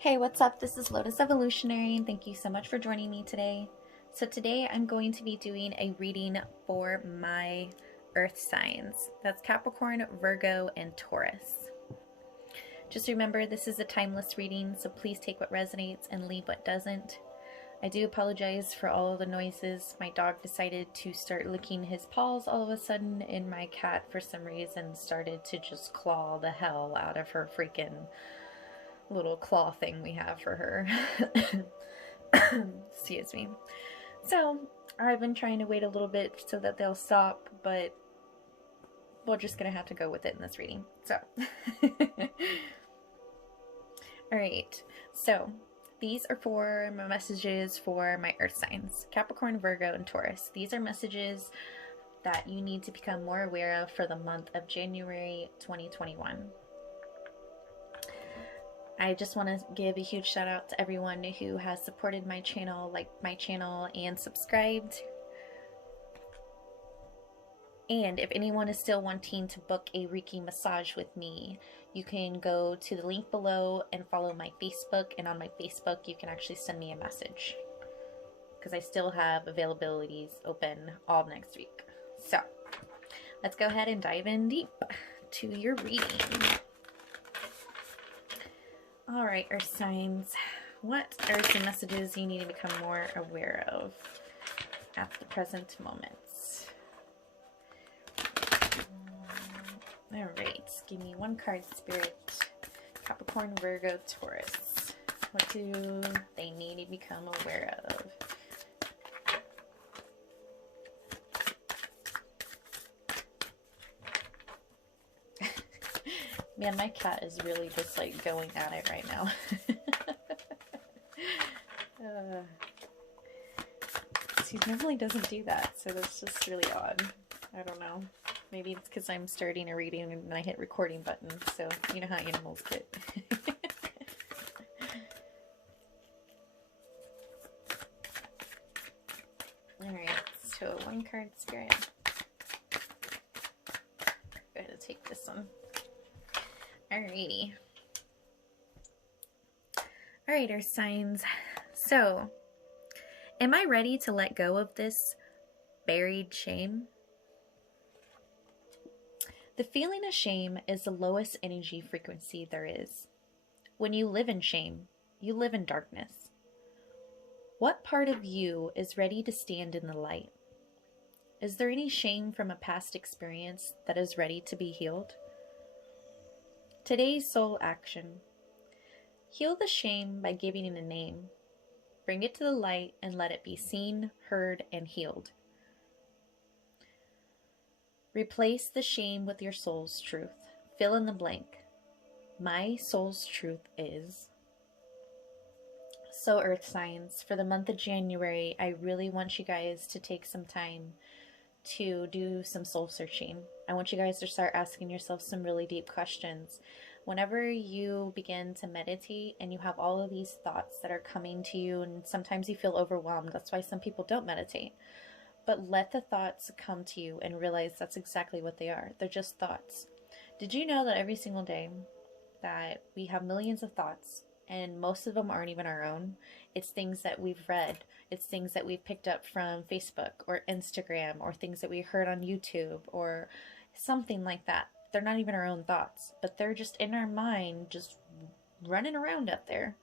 Hey, what's up? This is Lotus Evolutionary, and thank you so much for joining me today. So today I'm going to be doing a reading for my earth signs. That's Capricorn, Virgo, and Taurus. Just remember, this is a timeless reading, so please take what resonates and leave what doesn't. I do apologize for all of the noises. My dog decided to start licking his paws all of a sudden, and my cat, for some reason, started to just claw the hell out of her freaking little claw thing we have for her. Excuse me. So I've been trying to wait a little bit so that they'll stop, but we're just gonna have to go with it in this reading. So alright, so these are for my messages for my earth signs, Capricorn, Virgo, and Taurus. These are messages that you need to become more aware of for the month of January 2021. I just want to give a huge shout out to everyone who has supported my channel, liked my channel, and subscribed. And if anyone is still wanting to book a Reiki massage with me, you can go to the link below and follow my Facebook. And on my Facebook, you can actually send me a message, because I still have availabilities open all next week. So let's go ahead and dive in deep to your reading. Alright, earth signs, what are some messages you need to become more aware of at the present moments? Alright, give me one card, Spirit. Capricorn, Virgo, Taurus. What do they need to become aware of? Man, my cat is really just like going at it right now. She normally doesn't do that, so that's just really odd. I don't know. Maybe it's because I'm starting a reading and I hit recording button, so you know how animals get. Alright, so one card, Spirit. I'm going to take this one. Alrighty. Alright, earth signs. So, am I ready to let go of this buried shame? The feeling of shame is the lowest energy frequency there is. When you live in shame, you live in darkness. What part of you is ready to stand in the light? Is there any shame from a past experience that is ready to be healed? Today's soul action. Heal the shame by giving it a name. Bring it to the light and let it be seen, heard, and healed. Replace the shame with your soul's truth. Fill in the blank. My soul's truth is... So, earth signs, for the month of January, I really want you guys to take some time to do some soul searching. I want you guys to start asking yourself some really deep questions. Whenever you begin to meditate and you have all of these thoughts that are coming to you, and sometimes you feel overwhelmed, that's why some people don't meditate. But let the thoughts come to you and realize that's exactly what they are. They're just thoughts. Did you know that every single day that we have millions of thoughts, and most of them aren't even our own? It's things that we've read. It's things that we've picked up from Facebook or Instagram, or things that we heard on YouTube or something like that. They're not even our own thoughts, but they're just in our mind, just running around up there.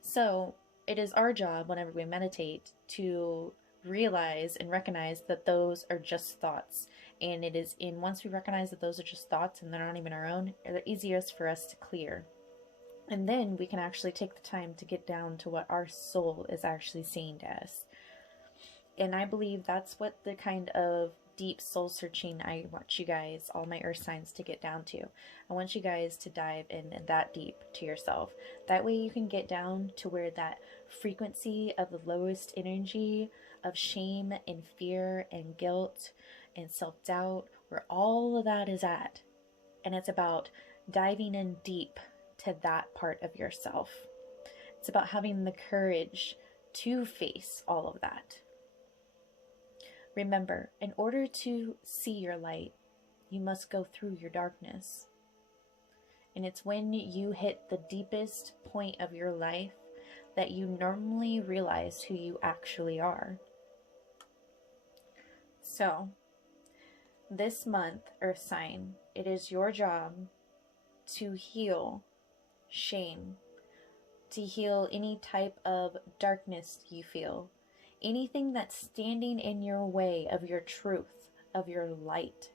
So it is our job whenever we meditate to realize and recognize that those are just thoughts. And it is once we recognize that those are just thoughts and they're not even our own, they're the easiest for us to clear. And then we can actually take the time to get down to what our soul is actually saying to us. And I believe that's what the kind of deep soul searching I want you guys, all my earth signs, to get down to. I want you guys to dive in that deep to yourself. That way you can get down to where that frequency of the lowest energy of shame and fear and guilt and self-doubt, where all of that is at. And it's about diving in deep to that part of yourself. It's about having the courage to face all of that. Remember, in order to see your light, you must go through your darkness. And it's when you hit the deepest point of your life that you normally realize who you actually are. So, this month, Earth sign, it is your job to heal shame, to heal any type of darkness you feel, anything that's standing in your way of your truth, of your light.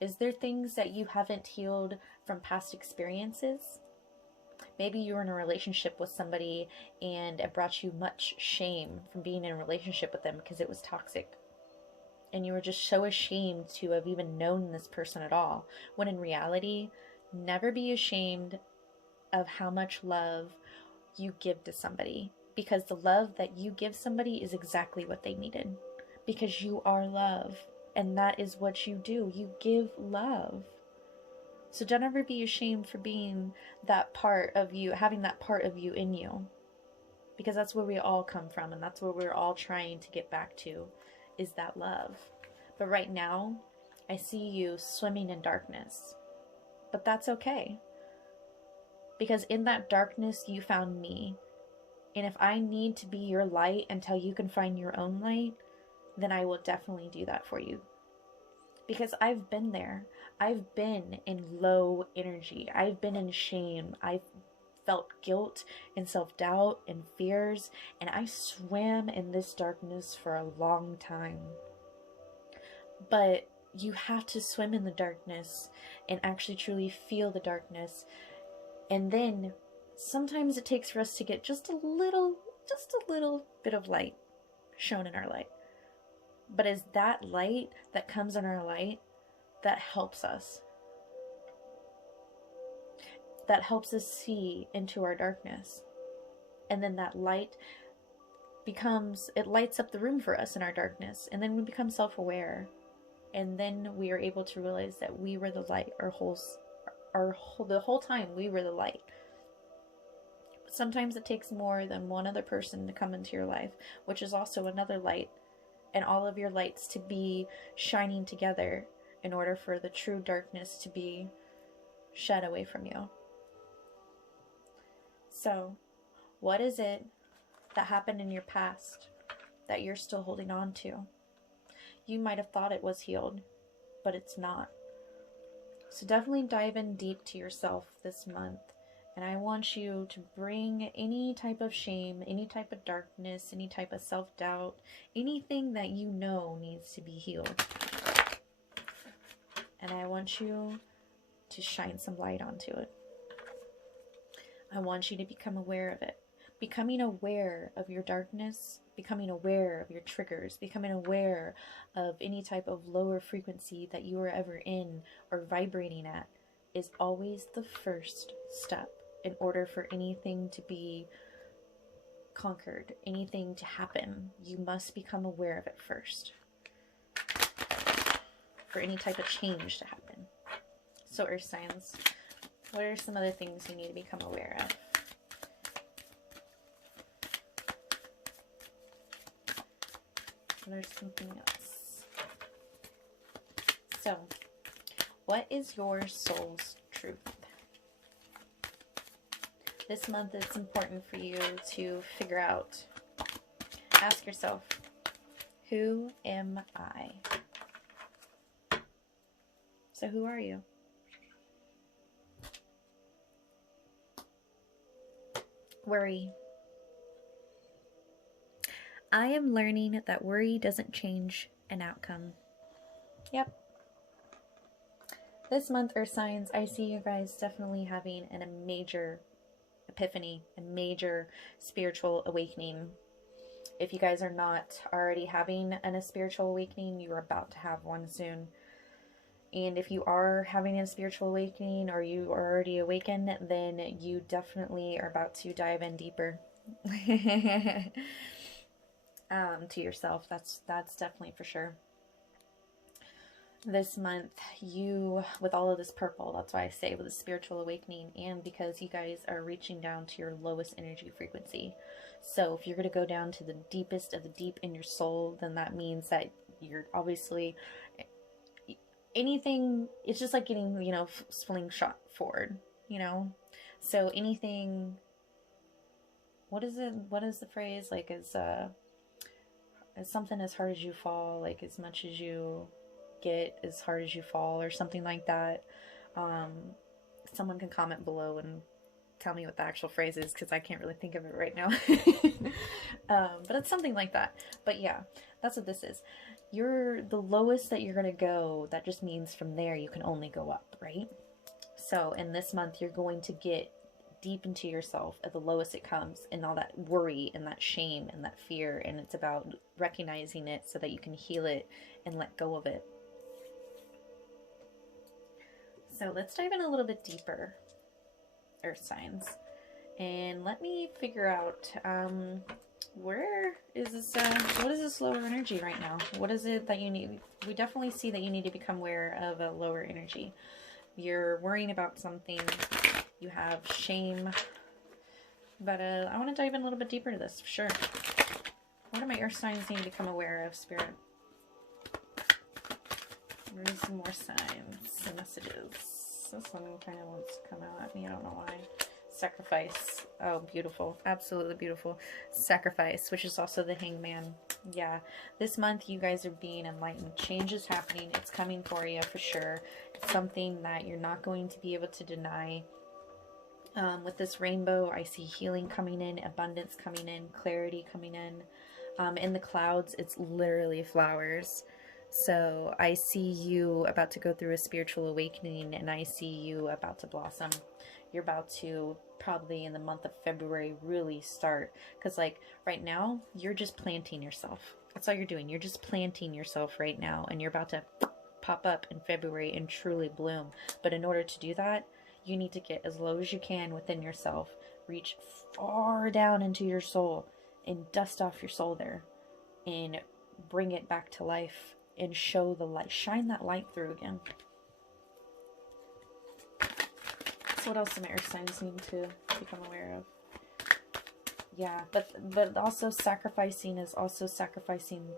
Is there things that you haven't healed from past experiences? Maybe you were in a relationship with somebody and it brought you much shame from being in a relationship with them because it was toxic. And you were just so ashamed to have even known this person at all. When in reality, never be ashamed of how much love you give to somebody. Because the love that you give somebody is exactly what they needed. Because you are love. And that is what you do. You give love. So don't ever be ashamed for being that part of you, having that part of you in you. Because that's where we all come from, and that's where we're all trying to get back to, is that love. But right now, I see you swimming in darkness. But that's okay. Because in that darkness, you found me. And if I need to be your light until you can find your own light, then I will definitely do that for you. Because I've been there. I've been in low energy. I've been in shame. I've felt guilt and self-doubt and fears. And I swam in this darkness for a long time. But you have to swim in the darkness and actually truly feel the darkness. And then sometimes it takes for us to get just a little bit of light shown in our light. But it's that light that comes in our light that helps us. That helps us see into our darkness. And then that light it lights up the room for us in our darkness. And then we become self-aware. And then we are able to realize that we were the light the whole time we were the light. But sometimes it takes more than one other person to come into your life, which is also another light. And all of your lights to be shining together in order for the true darkness to be shed away from you. So, what is it that happened in your past that you're still holding on to? You might have thought it was healed, but it's not. So definitely dive in deep to yourself this month. And I want you to bring any type of shame, any type of darkness, any type of self-doubt, anything that you know needs to be healed. And I want you to shine some light onto it. I want you to become aware of it. Becoming aware of your darkness, becoming aware of your triggers, becoming aware of any type of lower frequency that you are ever in or vibrating at is always the first step. In order for anything to be conquered, anything to happen, you must become aware of it first. For any type of change to happen. So Earth signs, what are some other things you need to become aware of? There's something else. So, what is your soul's truth? This month it's important for you to figure out, ask yourself, who am I? So who are you? Worry. I am learning that worry doesn't change an outcome. Yep. This month, Earth signs, I see you guys definitely having a major epiphany, a major spiritual awakening. If you guys are not already having a spiritual awakening, you are about to have one soon. And if you are having a spiritual awakening or you are already awakened, then you definitely are about to dive in deeper to yourself. That's definitely for sure. This month, you, with all of this purple, that's why I say with a spiritual awakening, and because you guys are reaching down to your lowest energy frequency. So if you're going to go down to the deepest of the deep in your soul, then that means that you're obviously anything, it's just like getting, you know, slingshot forward, you know? So anything, what is it? What is the phrase? Like, as something as hard as you fall, like as much as you get, as hard as you fall, or something like that. Um, Someone can comment below and tell me what the actual phrase is because I can't really think of it right now. But it's something like that. But yeah, that's what this is. You're the lowest that you're going to go. That just means from there you can only go up, right? So in this month, you're going to get deep into yourself at the lowest it comes, and all that worry and that shame and that fear. And it's about recognizing it so that you can heal it and let go of it. So let's dive in a little bit deeper, Earth signs, and let me figure out where is this, what is this lower energy right now? What is it that you need? We definitely see that you need to become aware of a lower energy. You're worrying about something, you have shame, but I want to dive in a little bit deeper to this, for sure. What do my Earth signs need to become aware of, Spirit? Where's some more signs and messages? This one kind of wants to come out at me. I don't know why. Sacrifice. Oh, beautiful. Absolutely beautiful. Sacrifice, which is also the Hangman. Yeah. This month, you guys are being enlightened. Change is happening. It's coming for you, for sure. It's something that you're not going to be able to deny. With this rainbow, I see healing coming in, abundance coming in, clarity coming in. In the clouds, it's literally flowers. So I see you about to go through a spiritual awakening, and I see you about to blossom. You're about to, probably in the month of February, really start. Because like right now, you're just planting yourself. That's all you're doing. You're just planting yourself right now, and you're about to pop up in February and truly bloom. But in order to do that, you need to get as low as you can within yourself. Reach far down into your soul and dust off your soul there and bring it back to life and show the light. Shine that light through again. So what else do my Earth signs need to become aware of? Yeah, but also sacrificing is also sacrificing.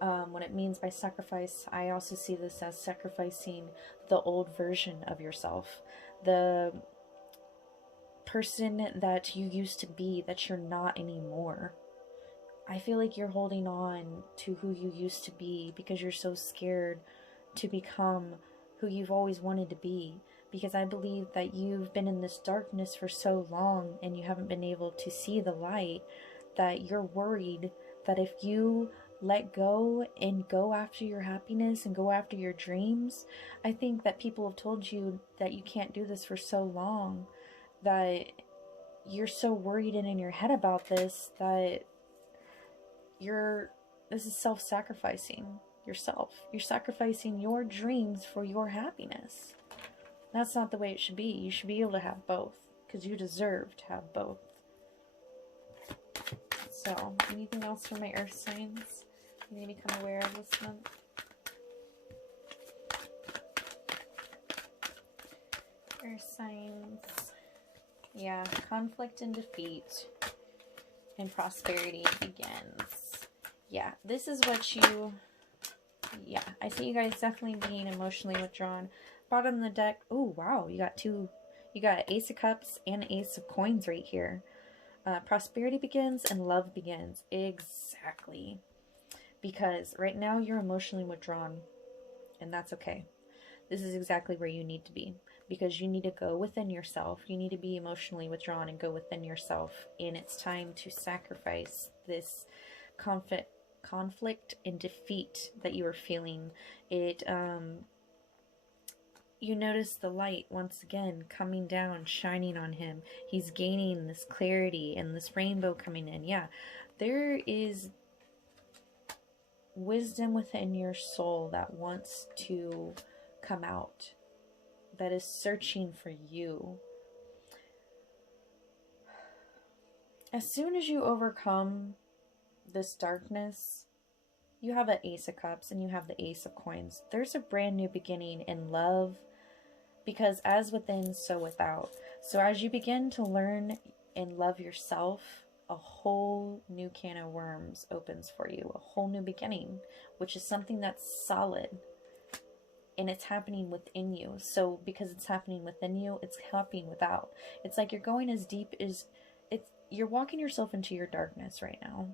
What it means by sacrifice, I also see this as sacrificing the old version of yourself. The person that you used to be that you're not anymore. I feel like you're holding on to who you used to be because you're so scared to become who you've always wanted to be. Because I believe that you've been in this darkness for so long and you haven't been able to see the light, that you're worried that if you let go and go after your happiness and go after your dreams, I think that people have told you that you can't do this for so long, that you're so worried and in your head about this, that this is self-sacrificing yourself. You're sacrificing your dreams for your happiness. That's not the way it should be. You should be able to have both, because you deserve to have both. So, anything else for my Earth signs you need to become aware of this month? Earth signs. Yeah, conflict and defeat and prosperity begins. Yeah, this is what you... Yeah, I see you guys definitely being emotionally withdrawn. Bottom of the deck. Oh, wow. You got Ace of Cups and Ace of Coins right here. Prosperity begins and love begins. Exactly. Because right now you're emotionally withdrawn. And that's okay. This is exactly where you need to be. Because you need to go within yourself. You need to be emotionally withdrawn and go within yourself. And it's time to sacrifice this conflict and defeat that you are feeling. You notice the light once again coming down, shining on him. He's gaining this clarity and this rainbow coming in. Yeah, there is wisdom within your soul that wants to come out, that is searching for you. As soon as you overcome this darkness, you have an Ace of Cups and you have the Ace of Coins. There's a brand new beginning in love, because as within, so without. So as you begin to learn and love yourself, a whole new can of worms opens for you. A whole new beginning, which is something that's solid. and it's happening within you. So because it's happening within you, it's happening without. It's like you're going as deep as you're walking yourself into your darkness right now.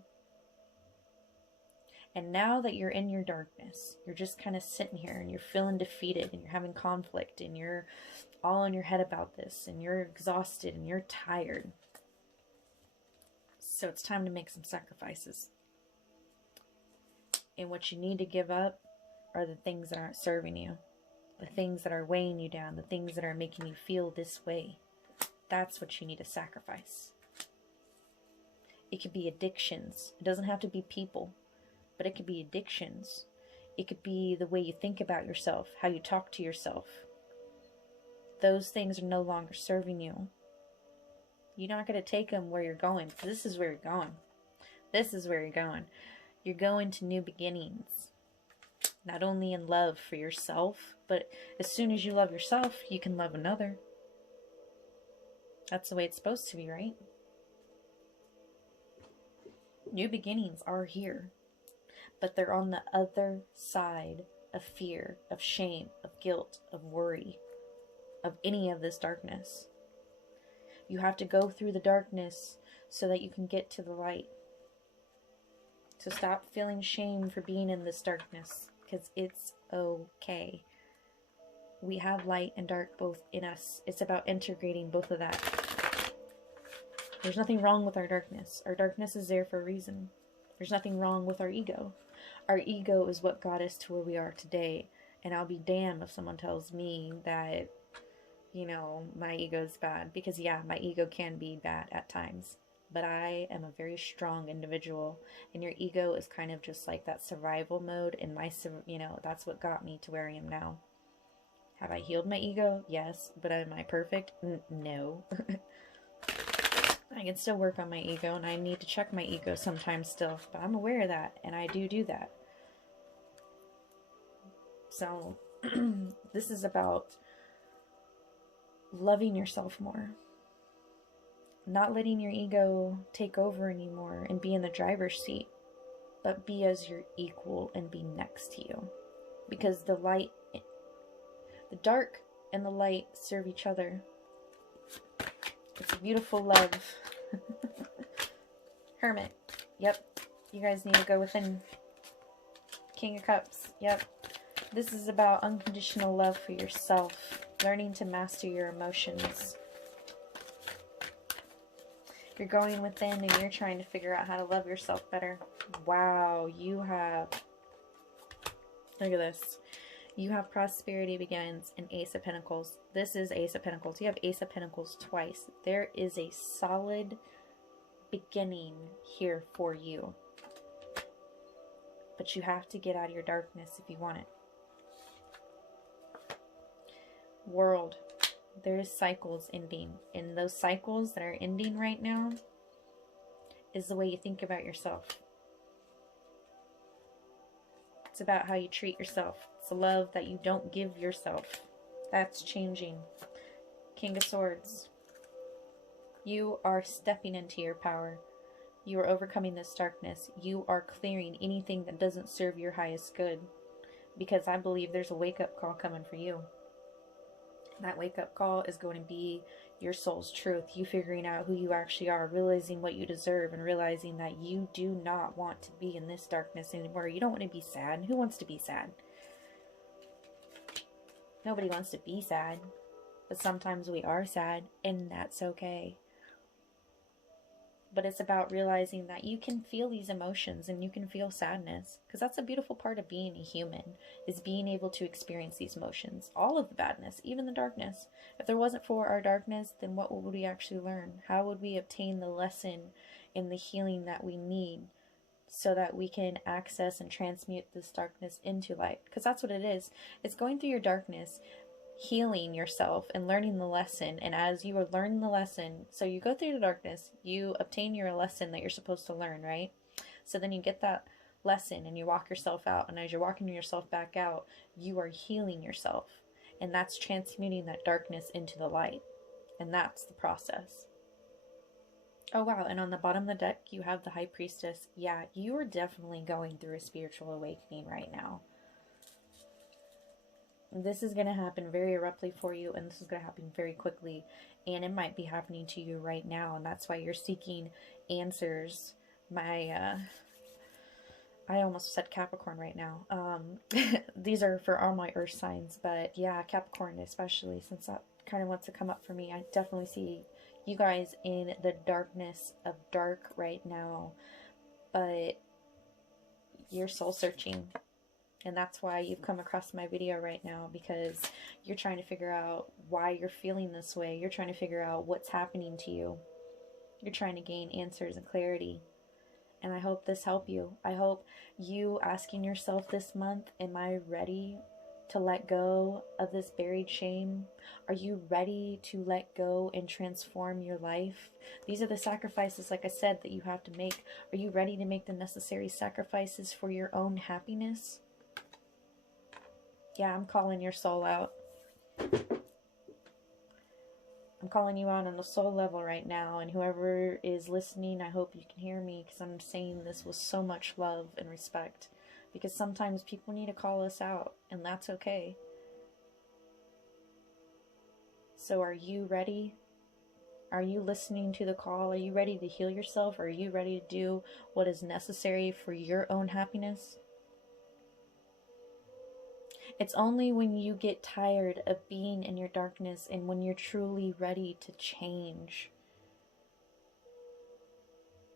And now that you're in your darkness, you're just kind of sitting here and you're feeling defeated and you're having conflict and you're all in your head about this and you're exhausted and you're tired. So it's time to make some sacrifices. And what you need to give up are the things that aren't serving you, the things that are weighing you down, the things that are making you feel this way. That's what you need to sacrifice. It could be addictions. It doesn't have to be people, but it could be addictions. It could be the way you think about yourself, how you talk to yourself. Those things are no longer serving you. You're not going to take them where you're going, because this is where you're going. This is where you're going. You're going to new beginnings. Not only in love for yourself, but as soon as you love yourself, you can love another. That's the way it's supposed to be, right? New beginnings are here, but they're on the other side of fear, of shame, of guilt, of worry, of any of this darkness. You have to go through the darkness so that you can get to the light. So stop feeling shame for being in this darkness, because it's okay. We have light and dark both in us. It's about integrating both of that. There's nothing wrong with our darkness. Our darkness is there for a reason. There's nothing wrong with our ego. Our ego is what got us to where we are today. And I'll be damned if someone tells me that, you know, my ego is bad. Because yeah, my ego can be bad at times. But I am a very strong individual. And your ego is kind of just like that survival mode. And that's what got me to where I am now. Have I healed my ego? Yes. But am I perfect? No. I can still work on my ego, and I need to check my ego sometimes still, but I'm aware of that, and I do that. So, this is about loving yourself more. Not letting your ego take over anymore and be in the driver's seat, but be as your equal and be next to you. Because the dark and the light serve each other. It's a beautiful love. Hermit. Yep. You guys need to go within. King of Cups. Yep. This is about unconditional love for yourself. Learning to master your emotions. You're going within and you're trying to figure out how to love yourself better. Wow. You have... Look at this. You have Prosperity Begins and Ace of Pentacles. This is Ace of Pentacles. You have Ace of Pentacles twice. There is a solid beginning here for you. But you have to get out of your darkness if you want it. World. There's cycles ending. And those cycles that are ending right now is the way you think about yourself. It's about how you treat yourself. It's the love that you don't give yourself. That's changing. King of Swords. You are stepping into your power. You are overcoming this darkness. You are clearing anything that doesn't serve your highest good. Because I believe there's a wake-up call coming for you. That wake-up call is going to be your soul's truth. You figuring out who you actually are, realizing what you deserve, and realizing that you do not want to be in this darkness anymore. You don't want to be sad. Who wants to be sad? Nobody wants to be sad. But sometimes we are sad, and that's okay. But it's about realizing that you can feel these emotions and you can feel sadness. Because that's a beautiful part of being a human, is being able to experience these emotions. All of the badness, even the darkness. If there wasn't for our darkness, then what would we actually learn? How would we obtain the lesson and the healing that we need so that we can access and transmute this darkness into light? Because that's what it is. It's going through your darkness, healing yourself and learning the lesson. And as you are learning the lesson, so you go through the darkness, you obtain your lesson that you're supposed to learn, right? So then you get that lesson and you walk yourself out, and as you're walking yourself back out, you are healing yourself, and that's transmuting that darkness into the light. And that's the process. Oh wow, and on the bottom of the deck you have the High Priestess. Yeah, you are definitely going through a spiritual awakening right now. This is going to happen very abruptly for you, and this is going to happen very quickly, and it might be happening to you right now, and that's why you're seeking answers. I almost said Capricorn right now. These are for all my earth signs, but yeah, Capricorn especially, since that kind of wants to come up for me. I definitely see you guys in the darkness of dark right now, but you're soul searching. And that's why you've come across my video right now, because you're trying to figure out why you're feeling this way. You're trying to figure out what's happening to you. You're trying to gain answers and clarity. And I hope this helped you. I hope you asking yourself this month, am I ready to let go of this buried shame? Are you ready to let go and transform your life? These are the sacrifices, like I said, that you have to make. Are you ready to make the necessary sacrifices for your own happiness? Yeah, I'm calling your soul out. I'm calling you out on the soul level right now, and whoever is listening, I hope you can hear me, because I'm saying this with so much love and respect, because sometimes people need to call us out, and that's okay. So are you ready? Are you listening to the call? Are you ready to heal yourself? Are you ready to do what is necessary for your own happiness? It's only when you get tired of being in your darkness and when you're truly ready to change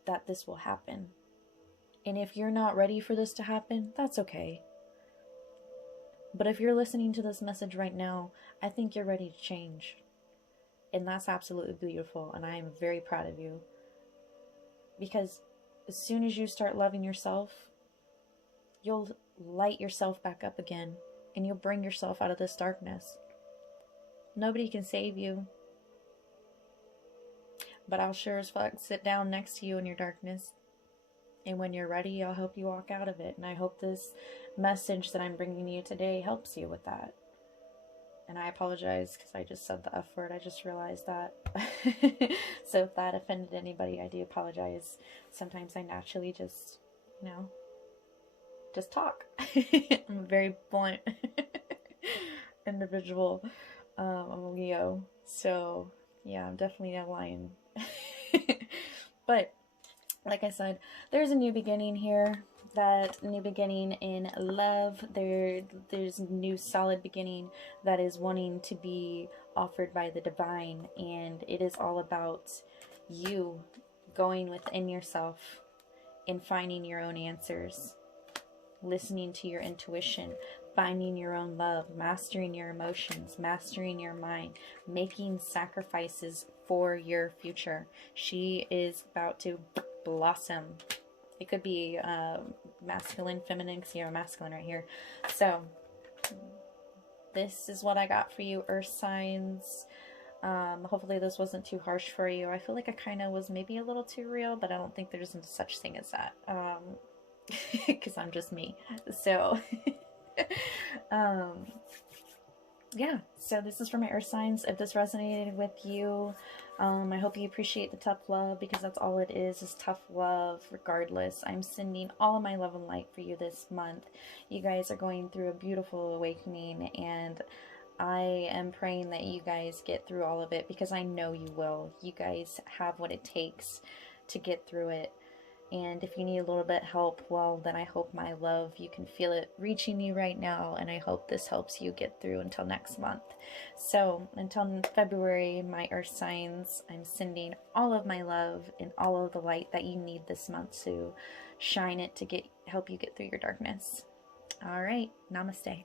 that this will happen. And if you're not ready for this to happen, that's okay. But if you're listening to this message right now, I think you're ready to change. And that's absolutely beautiful, and I am very proud of you. Because as soon as you start loving yourself, you'll light yourself back up again. And you'll bring yourself out of this darkness. Nobody can save you. But I'll sure as fuck sit down next to you in your darkness. And when you're ready, I'll help you walk out of it. And I hope this message that I'm bringing you today helps you with that. And I apologize because I just said the F word. I just realized that. So if that offended anybody, I do apologize. Sometimes I naturally just, just talk. I'm a very blunt individual. I'm a Leo, so yeah, I'm definitely a lion. But like I said, there's a new beginning here. That new beginning in love. There's a new solid beginning that is wanting to be offered by the divine, and it is all about you going within yourself and finding your own answers. Listening to your intuition, finding your own love, mastering your emotions, mastering your mind, making sacrifices for your future. She is about to blossom. It could be masculine, feminine, because you have masculine right here. So this is what I got for you, earth signs. Hopefully this wasn't too harsh for you. I feel like I kind of was maybe a little too real, but I don't think there's such thing as that. Because I'm just me. So yeah, so this is for my earth signs. If this resonated with you, I hope you appreciate the tough love, because that's all it is tough love regardless. I'm sending all of my love and light for you this month. You guys are going through a beautiful awakening, and I am praying that you guys get through all of it, because I know you will. You guys have what it takes to get through it. And if you need a little bit help, well, then I hope my love, you can feel it reaching you right now, and I hope this helps you get through until next month. So until February, my earth signs, I'm sending all of my love and all of the light that you need this month to shine it to help you get through your darkness. All right, namaste.